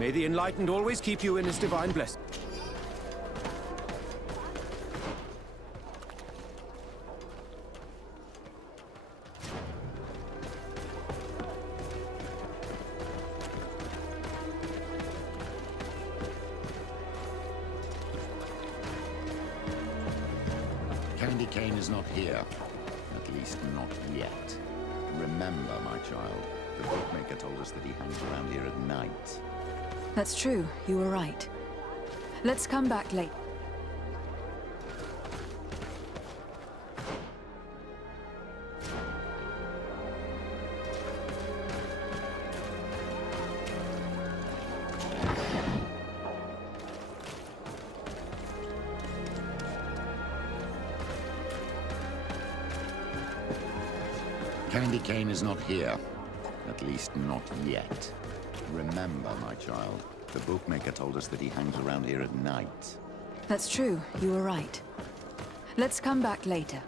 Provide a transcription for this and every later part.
May the enlightened always keep you in his divine blessing. Candy Cane is not here. At least not yet. Remember, my child, the bookmaker told us that he hangs around here at night. That's true. You were right. Let's come back late. Candy Cane is not here. At least not yet. Remember, my child, the bookmaker told us that he hangs around here at night. That's true. You were right. Let's come back later.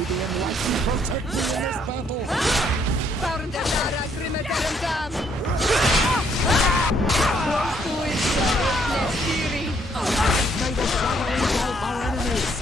The enlightened protect me in this battle! May the shadow engulf our enemies!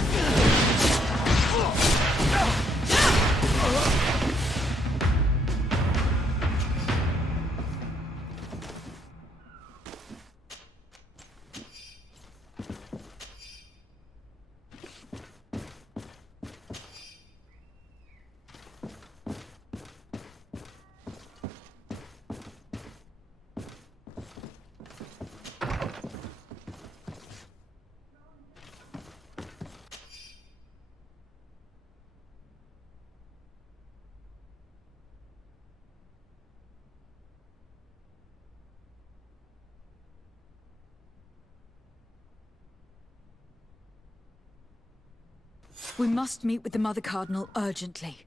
We must meet with the Mother Cardinal urgently.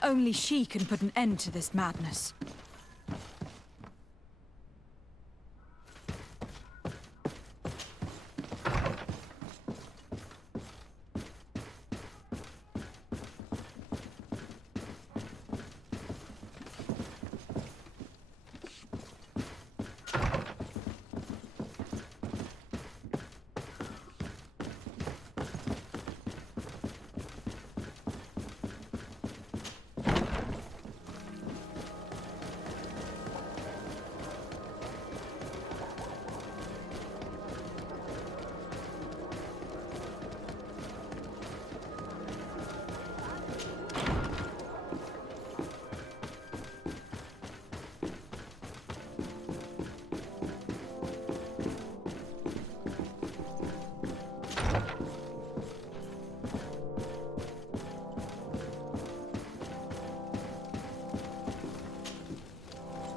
Only she can put an end to this madness.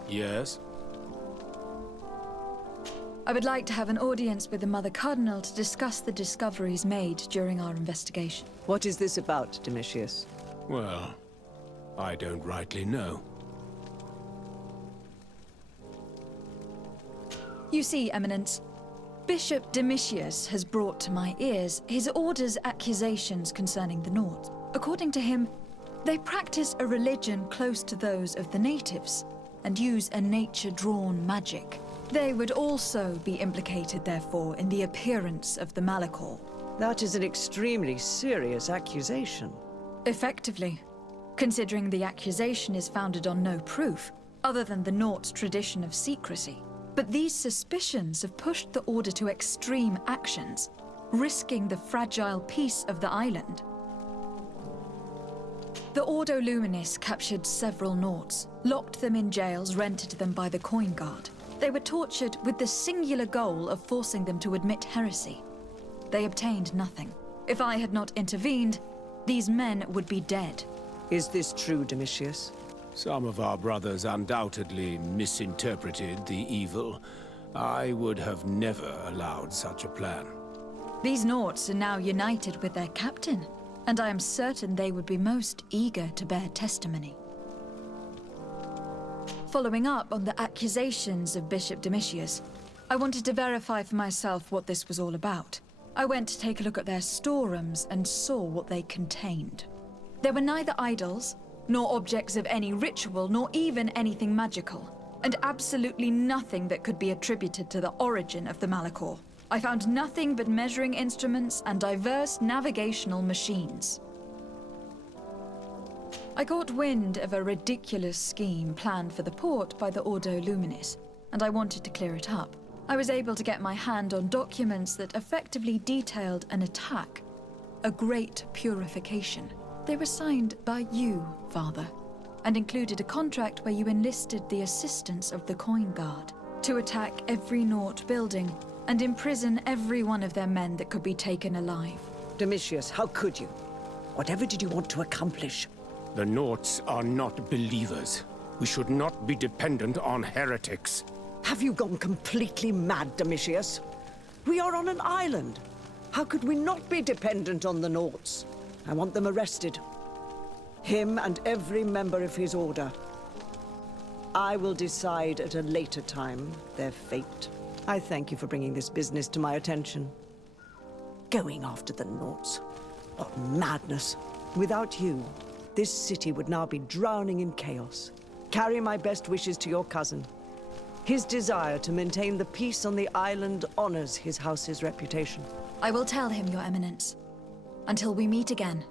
Yes? I would like to have an audience with the Mother Cardinal to discuss the discoveries made during our investigation. What is this about, Domitius? Well, I don't rightly know. You see, Eminence, Bishop Domitius has brought to my ears his order's accusations concerning the Nords. According to him, they practice a religion close to those of the natives and use a nature-drawn magic. They would also be implicated, therefore, in the appearance of the Malachor. That is an extremely serious accusation. Effectively, considering the accusation is founded on no proof, other than the Nords' tradition of secrecy. But these suspicions have pushed the Order to extreme actions, risking the fragile peace of the island. The Ordo Luminis captured several Nords, locked them in jails rented to them by the Coin Guard. They were tortured with the singular goal of forcing them to admit heresy. They obtained nothing. If I had not intervened, these men would be dead. Is this true, Domitius? Some of our brothers undoubtedly misinterpreted the evil. I would have never allowed such a plan. These Nords are now united with their captain, and I am certain they would be most eager to bear testimony. Following up on the accusations of Bishop Domitius, I wanted to verify for myself what this was all about. I went to take a look at their storerooms and saw what they contained. There were neither idols, nor objects of any ritual, nor even anything magical, and absolutely nothing that could be attributed to the origin of the Malachor. I found nothing but measuring instruments and diverse navigational machines. I got wind of a ridiculous scheme planned for the port by the Ordo Luminis, and I wanted to clear it up. I was able to get my hand on documents that effectively detailed an attack, a great purification. They were signed by you, Father, and included a contract where you enlisted the assistance of the Coin Guard to attack every Nort building and imprison every one of their men that could be taken alive. Domitius, how could you? Whatever did you want to accomplish? The Nords are not believers. We should not be dependent on heretics. Have you gone completely mad, Domitius? We are on an island. How could we not be dependent on the Nords? I want them arrested. Him and every member of his order. I will decide at a later time their fate. I thank you for bringing this business to my attention. Going after the Nords. What madness. Without you, this city would now be drowning in chaos. Carry my best wishes to your cousin. His desire to maintain the peace on the island honors his house's reputation. I will tell him, Your Eminence. Until we meet again.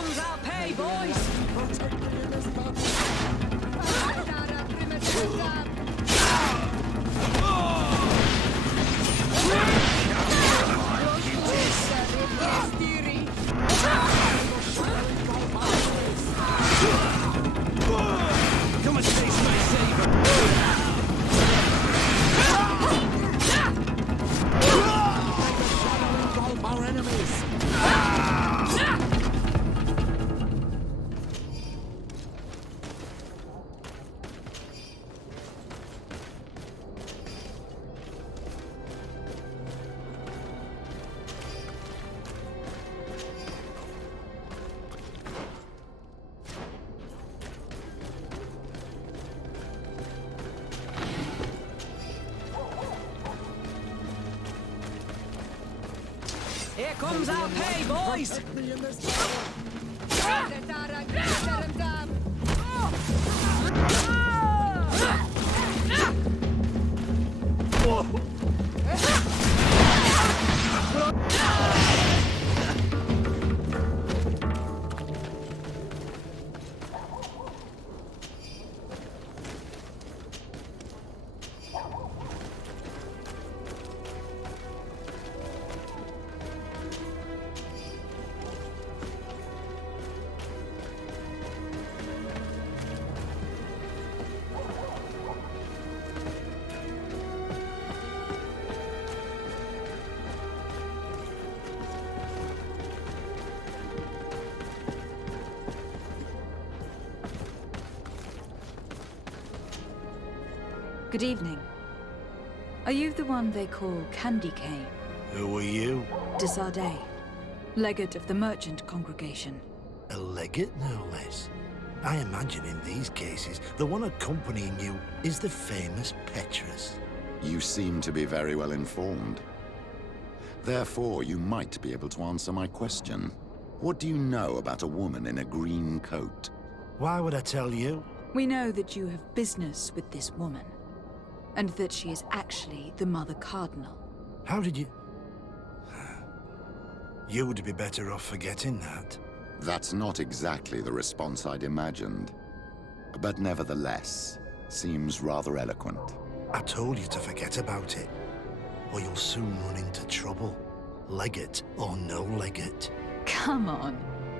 comes our pay, boys! Protect me in this battle. Come and taste my savor! Engulf our enemies. Here comes our pay, boys! Protect me in this battle. Good evening. Are you the one they call Candy Cane? Who are you? Desarde, legate of the merchant congregation. A legate, no less. I imagine in these cases, the one accompanying you is the famous Petrus. You seem to be very well informed. Therefore, you might be able to answer my question. What do you know about a woman in a green coat? Why would I tell you? We know that you have business with this woman, and that she is actually the Mother Cardinal. How did you... You would be better off forgetting that. That's not exactly the response I'd imagined. But nevertheless, seems rather eloquent. I told you to forget about it, or you'll soon run into trouble. Legate or no legate. Come on.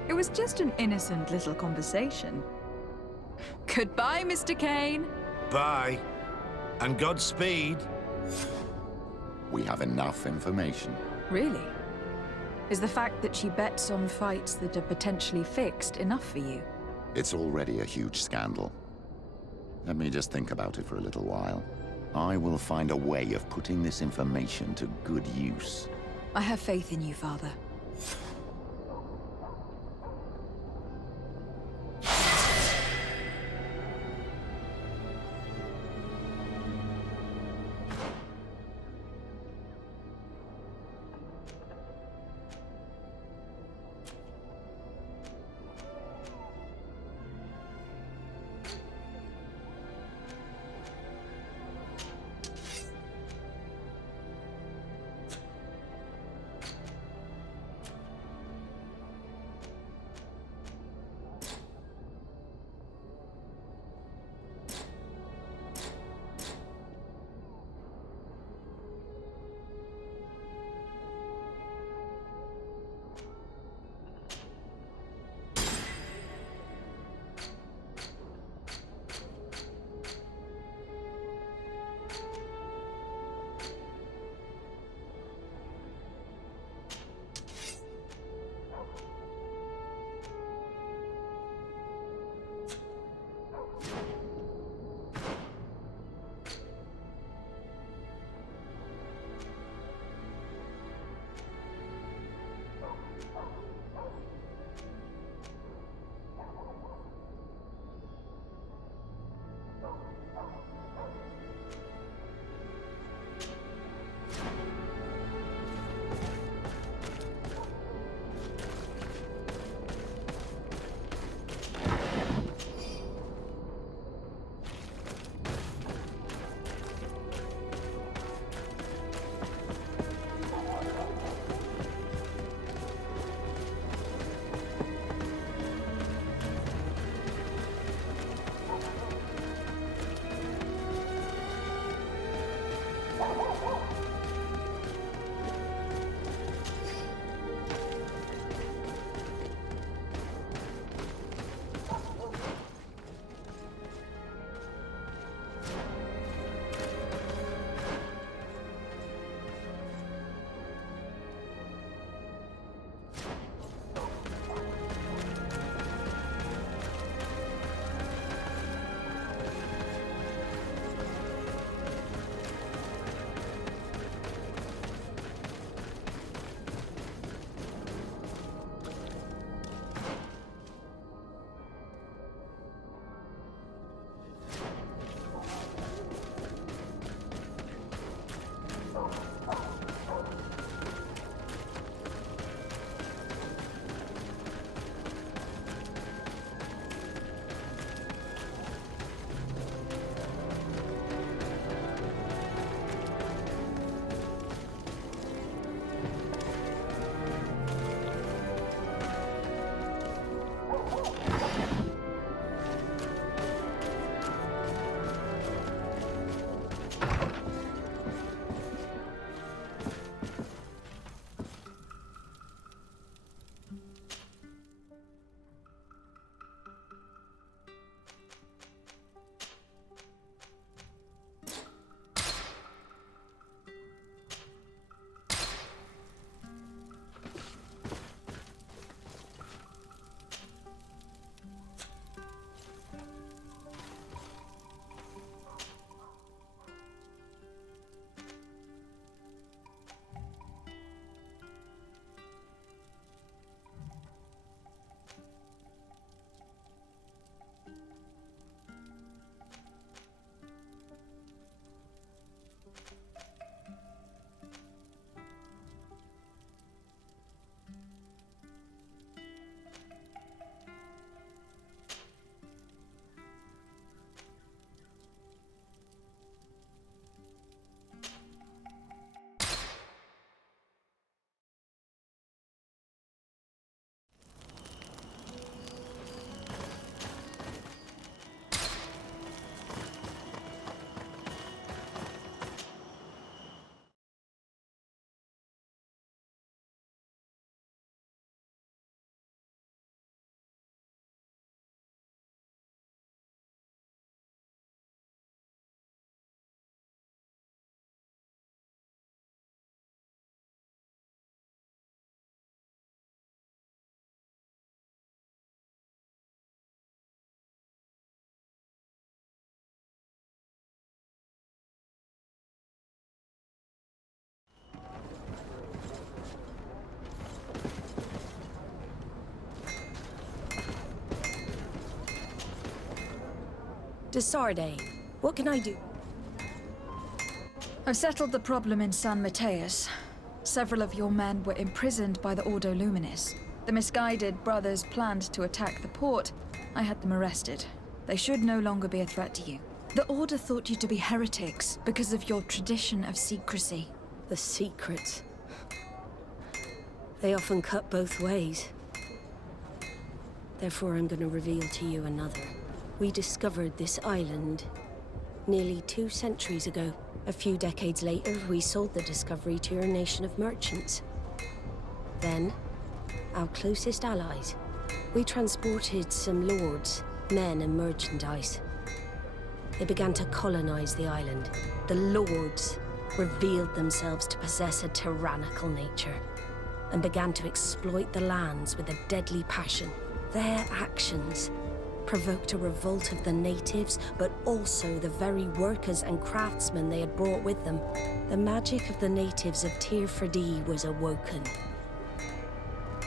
It was just an innocent little conversation. Goodbye, Mr. Kane. Bye. And Godspeed. We have enough information. Really? Is the fact that she bets on fights that are potentially fixed enough for you? It's already a huge scandal. Let me just think about it for a little while. I will find a way of putting this information to good use. I have faith in you, Father. To Sarde. What can I do? I've settled the problem in San Mateus. Several of your men were imprisoned by the Ordo Luminis. The misguided brothers planned to attack the port. I had them arrested. They should no longer be a threat to you. The Order thought you to be heretics because of your tradition of secrecy. The secrets. They often cut both ways. Therefore, I'm going to reveal to you another. We discovered this island nearly 2 centuries ago. A few decades later, we sold the discovery to your nation of merchants. Then, our closest allies. We transported some lords, men and merchandise. They began to colonize the island. The lords revealed themselves to possess a tyrannical nature and began to exploit the lands with a deadly passion. Their actions provoked a revolt of the natives, but also the very workers and craftsmen they had brought with them. The magic of the natives of Tir Ferdee was awoken.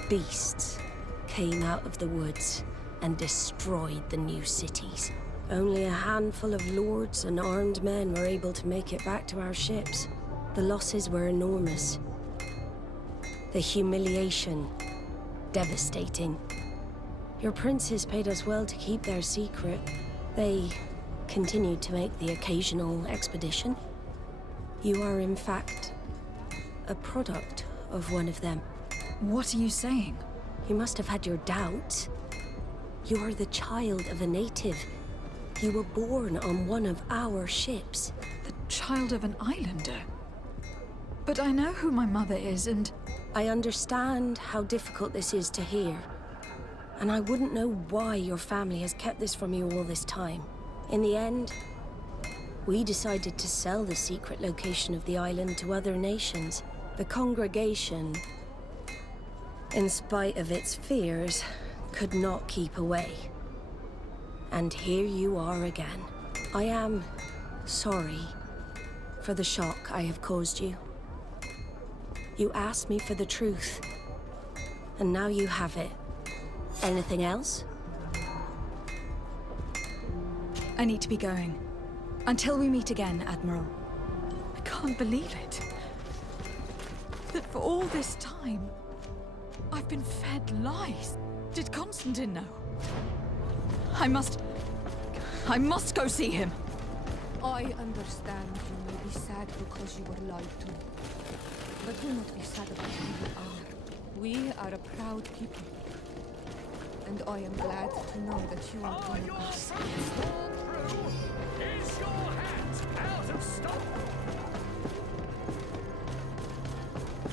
Beasts came out of the woods and destroyed the new cities. Only a handful of lords and armed men were able to make it back to our ships. The losses were enormous. The humiliation, devastating. Your princes paid us well to keep their secret. They continued to make the occasional expedition. You are, in fact, a product of one of them. What are you saying? You must have had your doubts. You are the child of a native. You were born on one of our ships. The child of an islander? But I know who my mother is, and... I understand how difficult this is to hear. And I wouldn't know why your family has kept this from you all this time. In the end, we decided to sell the secret location of the island to other nations. The congregation, in spite of its fears, could not keep away. And here you are again. I am sorry for the shock I have caused you. You asked me for the truth, and now you have it. Anything else? I need to be going. Until we meet again, Admiral. I can't believe it. That for all this time, I've been fed lies. Did Constantine know? I must go see him. I understand you may be sad because you were lied to. But do not be sad about who you are. We are a proud people. And I am glad to know that you are one of us. Is your hat out of stock?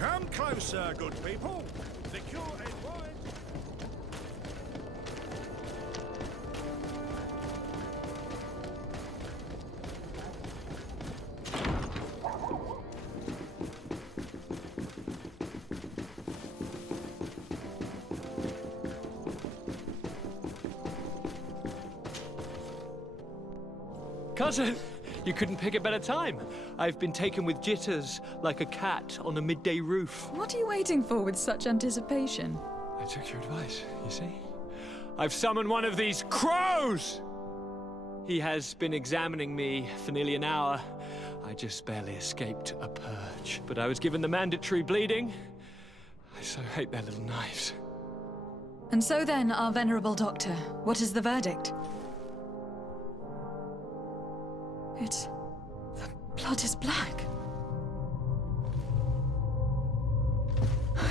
Come closer, good people. Liqueur and wine. Cousin, you couldn't pick a better time. I've been taken with jitters, like a cat on a midday roof. What are you waiting for with such anticipation? I took your advice, you see? I've summoned one of these crows! He has been examining me for nearly an hour. I just barely escaped a purge. But I was given the mandatory bleeding. I so hate their little knives. And so then, our venerable doctor, what is the verdict? The blood is black.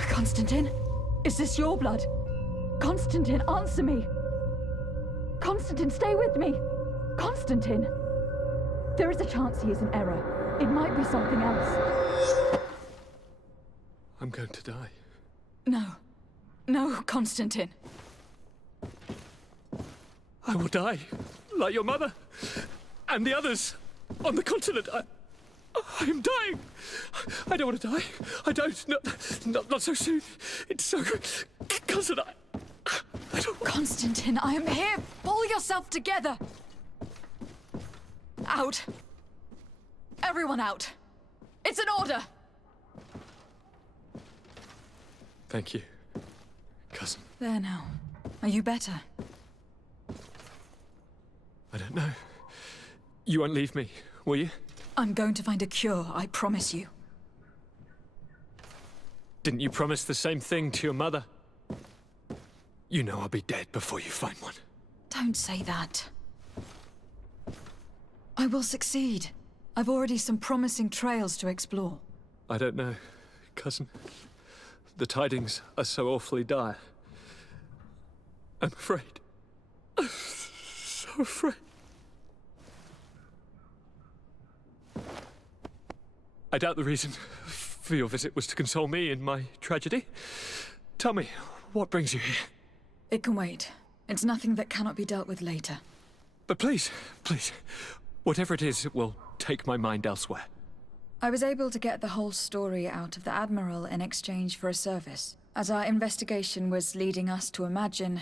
Constantine? Is this your blood? Constantine, answer me! Constantine, stay with me! Constantine! There is a chance he is in error. It might be something else. I'm going to die. No. No, Constantine. I will die, like your mother, and the others on the continent. I am dying. I don't want to die. I don't. Not so soon. It's so good. Cousin, I don't want... Constantine, I am here. Pull yourself together. Out. Everyone out. It's an order. Thank you, cousin. There now. Are you better? I don't know. You won't leave me, will you? I'm going to find a cure, I promise you. Didn't you promise the same thing to your mother? You know I'll be dead before you find one. Don't say that. I will succeed. I've already some promising trails to explore. I don't know, cousin. The tidings are so awfully dire. I'm afraid. I'm so afraid. I doubt the reason for your visit was to console me in my tragedy. Tell me, what brings you here? It can wait. It's nothing that cannot be dealt with later. But please, please, whatever it is, it will take my mind elsewhere. I was able to get the whole story out of the Admiral in exchange for a service. As our investigation was leading us to imagine,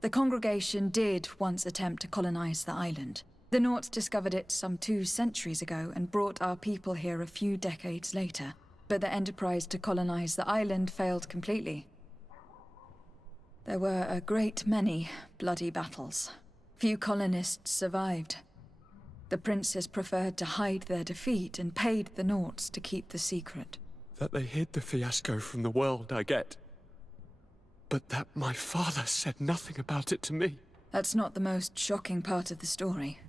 the congregation did once attempt to colonize the island. The Nauts discovered it some 2 centuries ago and brought our people here a few decades later. But the enterprise to colonize the island failed completely. There were a great many bloody battles. Few colonists survived. The princes preferred to hide their defeat and paid the Nauts to keep the secret. That they hid the fiasco from the world, I get. But that my father said nothing about it to me. That's not the most shocking part of the story.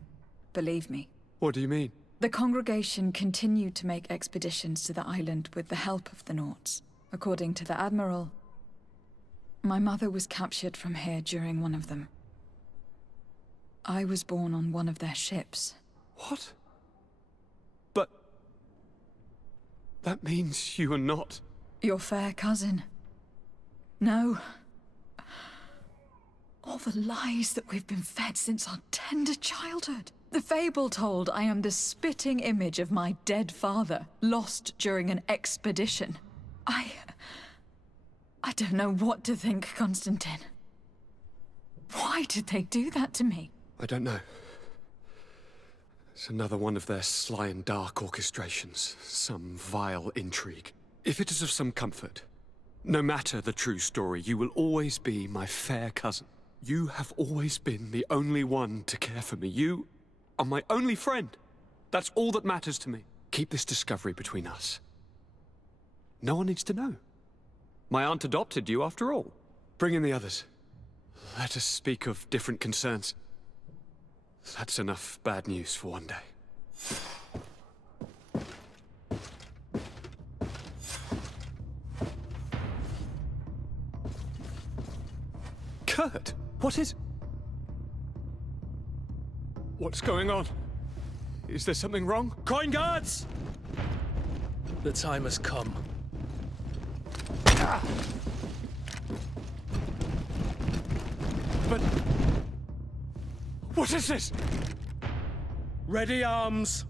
Believe me. What do you mean? The congregation continued to make expeditions to the island with the help of the Nauts. According to the Admiral, my mother was captured from here during one of them. I was born on one of their ships. What? But... that means you are not... your fair cousin. No. All the lies that we've been fed since our tender childhood. The fable told I am the spitting image of my dead father, lost during an expedition. I don't know what to think, Constantine. Why did they do that to me? I don't know. It's another one of their sly and dark orchestrations. Some vile intrigue. If it is of some comfort, no matter the true story, you will always be my fair cousin. You have always been the only one to care for me. You are my only friend. That's all that matters to me. Keep this discovery between us. No one needs to know. My aunt adopted you after all. Bring in the others. Let us speak of different concerns. That's enough bad news for one day. Kurt, what is... what's going on? Is there something wrong? Coin guards! The time has come. But... what is this? Ready arms.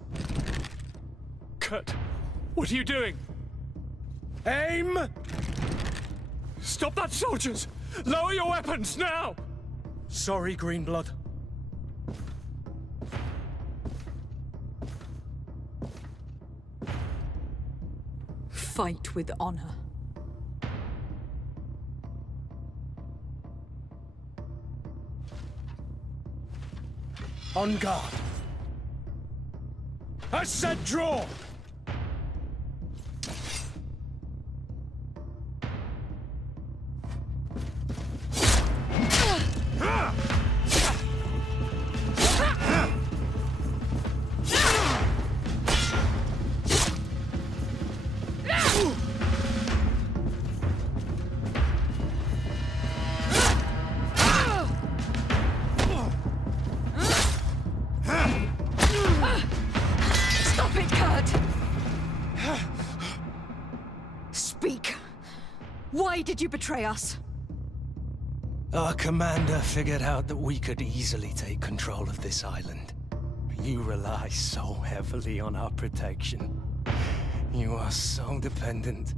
Kurt, what are you doing? Aim! Stop that, soldiers! Lower your weapons, now! Sorry, Greenblood. Fight with honor. On guard. I said draw! Why did you betray us? Our commander figured out that we could easily take control of this island. You rely so heavily on our protection. You are so dependent.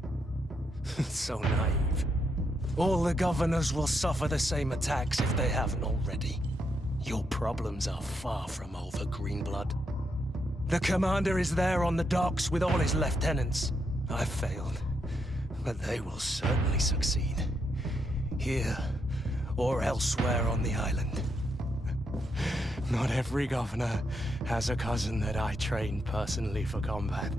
So naive. All the governors will suffer the same attacks if they haven't already. Your problems are far from over, Greenblood. The commander is there on the docks with all his lieutenants. I failed, but they will certainly succeed. Here, or elsewhere on the island. Not every governor has a cousin that I trained personally for combat.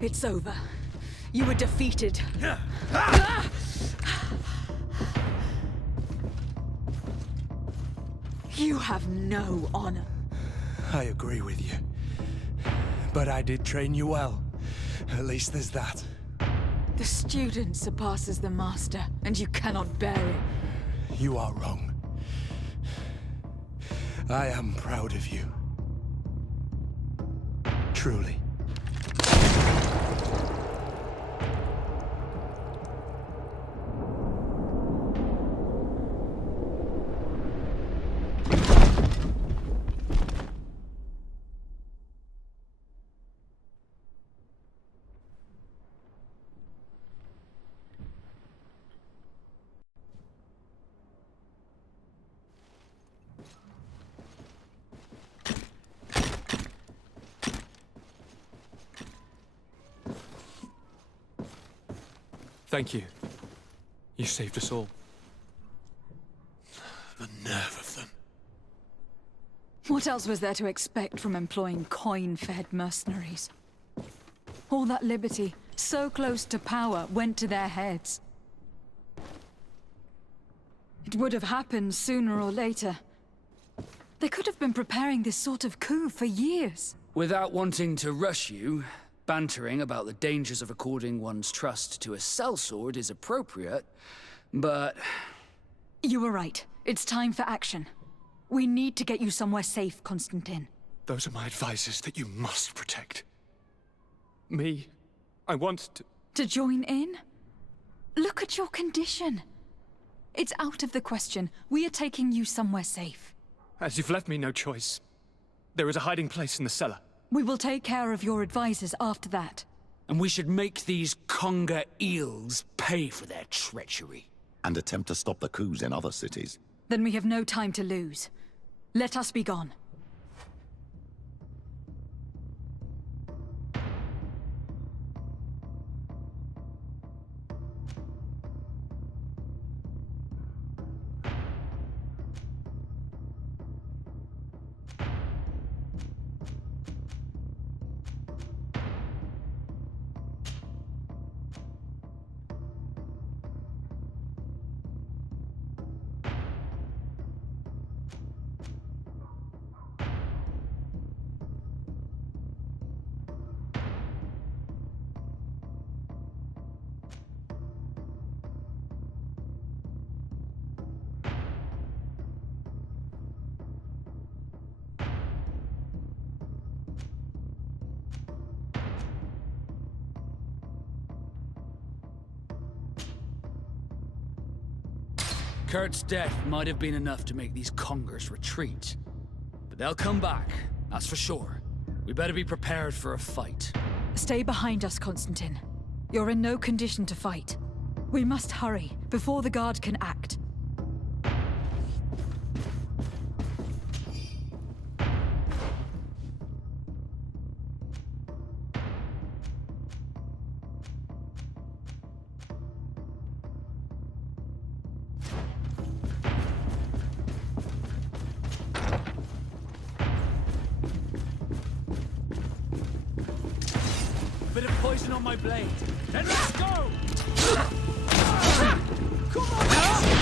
It's over. You were defeated. You have no honor. I agree with you. But I did train you well. At least there's that. The student surpasses the master, and you cannot bear it. You are wrong. I am proud of you. Truly. Thank you. You saved us all. The nerve of them. What else was there to expect from employing coin-fed mercenaries? All that liberty, so close to power, went to their heads. It would have happened sooner or later. They could have been preparing this sort of coup for years. Without wanting to rush you, bantering about the dangers of according one's trust to a sellsword is appropriate, but... You were right. It's time for action. We need to get you somewhere safe, Constantine. Those are my advisors that you must protect. Me, I want to... To join in? Look at your condition. It's out of the question. We are taking you somewhere safe. As you've left me no choice. There is a hiding place in the cellar. We will take care of your advisors after that. And we should make these conger eels pay for their treachery. And attempt to stop the coups in other cities. Then we have no time to lose. Let us be gone. Kurt's death might have been enough to make these congers retreat. But they'll come back, that's for sure. We better be prepared for a fight. Stay behind us, Constantine. You're in no condition to fight. We must hurry, before the guard can act. Bit of poison on my blade. Then let's go! Come on!